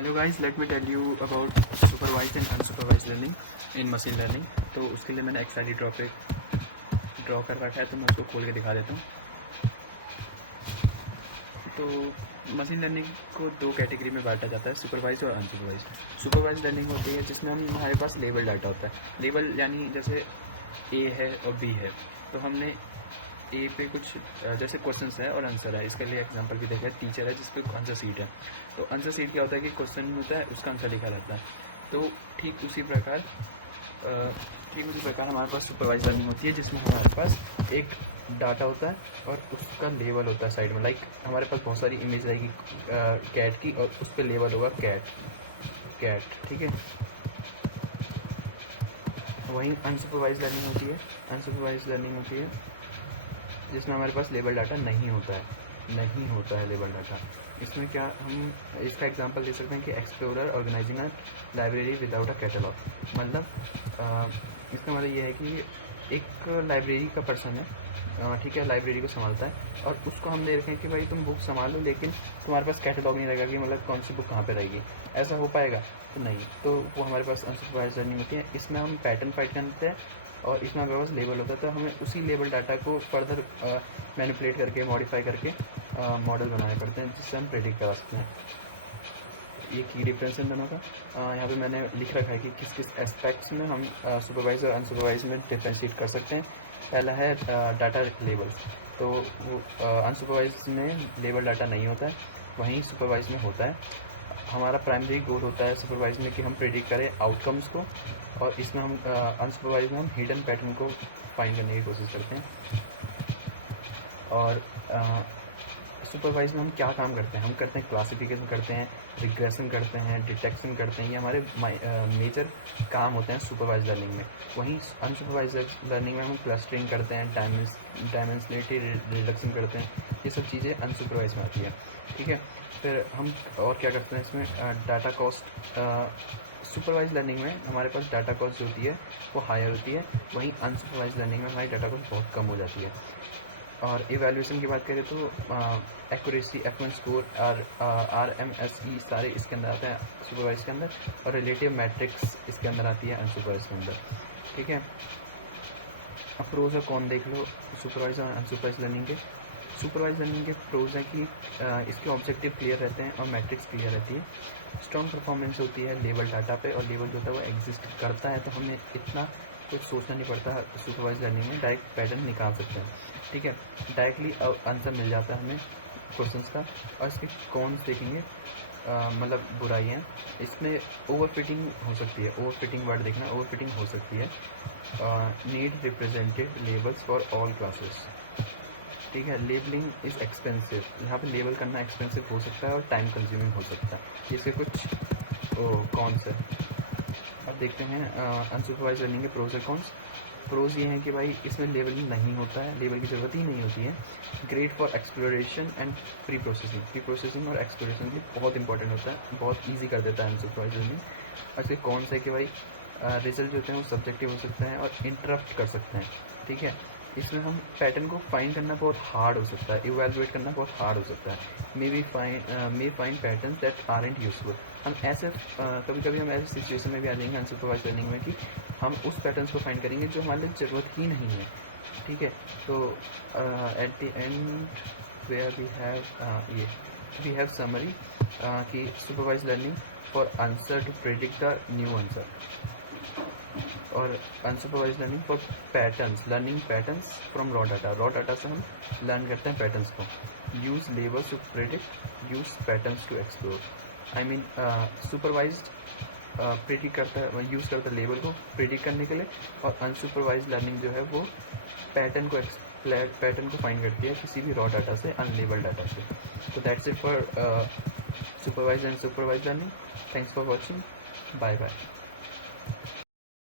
Hello guys, let me tell you about supervised and unsupervised learning in machine learning. तो उसके लिए मैंने एक्सआईडी draw कर रखा है, तो मैं उसको खोल के दिखा देता हूँ। तो मशीन लर्निंग को दो कैटेगरी में बांटा जाता है, सुपरवाइज और अनसुपरवाइज। सुपरवाइज लर्निंग होती है जिसमें हमारे पास लेबल डाटा होता है। लेबल यानी जैसे ए है और बी है, तो हमने ए पे कुछ जैसे क्वेश्चंस है और आंसर है। इसके लिए एग्जांपल भी देखा है, टीचर है जिस पे आंसर सीट है। तो आंसर सीट क्या होता है कि क्वेश्चन होता है, उसका आंसर लिखा रहता है। तो ठीक उसी प्रकार हमारे पास सुपरवाइज लर्निंग होती है जिसमें हमारे पास एक डाटा होता है और उसका लेबल होता है साइड में। लाइक हमारे पास बहुत सारी इमेज आएगी कैट की और उस पर लेबल होगा कैट, ठीक है। वहीं अनसुपरवाइज लर्निंग होती है जिसमें हमारे पास लेबल डाटा नहीं होता है लेबल डाटा। इसमें क्या हम इसका एग्जांपल दे सकते हैं कि explorer organizing a library without a catalogue. मतलब इसका मतलब ये है कि एक लाइब्रेरी का पर्सन है, ठीक है, लाइब्रेरी को संभालता है और उसको हम दे रखे हैं कि भाई तुम बुक संभालो, लेकिन तुम्हारे पास कैटलॉग नहीं रहेगा कि मतलब कौन सी बुक कहाँ पे रहेगी। ऐसा हो पाएगा? तो नहीं। तो वो हमारे पास अनसुपरवाइज्ड लर्निंग होती है। इसमें हम पैटर्न फाइंड करते हैं और इसमें हमारे पास लेबल होता है, तो हमें उसी लेबल डाटा को फर्दर मैनिपुलेट करके, मॉडिफाई करके मॉडल बनाने पड़ते हैं जिससे हम प्रेडिक्ट करा सकते हैं। ये की डिफरेंस है दोनों का। यहाँ पे मैंने लिख रखा है कि किस किस एस्पेक्ट्स में हम सुपरवाइज और अनसुपरवाइज में डिफ्रेंशिएट कर सकते हैं। पहला है डाटा लेबल। तो वो अनसुपरवाइज में लेबल डाटा नहीं होता है, वहीं सुपरवाइज में होता है। हमारा प्राइमरी गोल होता है सुपरवाइज में कि हम प्रेडिक्ट करें आउटकम्स को, और इसमें हम अनसुपरवाइज में हम हिडन पैटर्न को फाइंड करने की कोशिश करते हैं। और सुपरवाइज में हम क्या काम करते हैं? हम करते हैं क्लासिफिकेशन करते हैं, रिग्रेशन करते हैं, डिटेक्शन करते हैं। ये हमारे मेजर काम होते हैं सुपरवाइज लर्निंग में। वहीं अनसुपरवाइज लर्निंग में हम क्लस्टरिंग करते हैं, डायमेंशनलिटी रिडक्शन करते हैं। ये सब चीज़ें अनसुपरवाइज में आती है, ठीक है। फिर हम और क्या करते हैं इसमें, डाटा कॉस्ट। सुपरवाइज लर्निंग में हमारे पास डाटा कॉस्ट जो होती है वो हायर होती है, वहीं अनसुपरवाइज लर्निंग में हमारी डाटा कॉस्ट बहुत कम हो जाती है। और इवैल्यूएशन की बात करें तो एक्यूरेसी, F1 स्कोर, RMSE सारे इसके अंदर आते हैं सुपरवाइज के अंदर, और रिलेटिव मैट्रिक्स इसके अंदर आती है अनसुपरवाइज के अंदर, ठीक है। अब प्रोज और कौन देख लो सुपरवाइज और अनसुपरवाइज लर्निंग के। सुपरवाइज लर्निंग के प्रोज हैं कि इसके ऑब्जेक्टिव क्लियर रहते हैं और मैट्रिक्स क्लियर रहती है। स्ट्रॉन्ग परफॉर्मेंस होती है लेबल डाटा पे, और लेबल जो होता है वो एग्जिस्ट करता है, तो हमें इतना कुछ सोचना नहीं पड़ता। सुपरवाइज लर्निंग में डायरेक्ट पैटर्न निकाल सकते हैं, ठीक है। डायरेक्टली आंसर मिल जाता है हमें क्वेश्चंस का। और इसके कौन्स देखेंगे, मतलब बुराइयाँ, इसमें ओवरफिटिंग हो सकती है। ओवरफिटिंग वर्ड देखना, ओवरफिटिंग हो सकती है। Need represented labels for all classes, ठीक है। लेबलिंग इज़ एक्सपेंसिव, यहाँ पे लेबल करना एक्सपेंसिव हो सकता है और टाइम कंज्यूमिंग हो सकता है। इसके कुछ कॉन्स है। अब देखते हैं अनसुपरवाइज लर्निंग के प्रोज और कॉन्स। प्रोज ये हैं कि भाई इसमें लेबलिंग नहीं होता है, लेबल की ज़रूरत ही नहीं होती है। Great for exploration and pre processing और एक्सप्लोरेशन भी बहुत इंपॉर्टेंट होता है, बहुत ईजी कर देता है अनसुपरवाइज लर्निंग। और इसके कॉन्स है कि भाई रिजल्ट जो होते हैं वो सब्जेक्टिव हो सकते हैं और इंटरप्ट कर सकते हैं, ठीक है। इसमें हम पैटर्न को फाइंड करना बहुत हार्ड हो सकता है, इवैल्यूएट करना बहुत हार्ड हो सकता है। May find pattern that aren't useful. हम ऐसे कभी कभी हम ऐसे सिचुएशन में भी आ जाएंगे अनसुपरवाइज लर्निंग में कि हम उस पैटर्न्स को फाइंड करेंगे जो हमारे लिए ज़रूरत ही नहीं है, ठीक है। तो at the end where we have summary कि supervise learning for answer to predict the new answer, और unsupervise learning for patterns, learning patterns from raw data से हम लर्न करते हैं पैटर्न्स को। Use labels to predict, use patterns to explore. I mean supervised predict करता है, use करता है लेबल को प्रेडिक्ट करने के लिए, और अनसुपरवाइज लर्निंग जो है वो पैटर्न को फाइंड करती है किसी भी रॉ डाटा से, अनलेबल डाटा से। तो that's it for supervise and supervise learning. Thanks for watching, bye bye.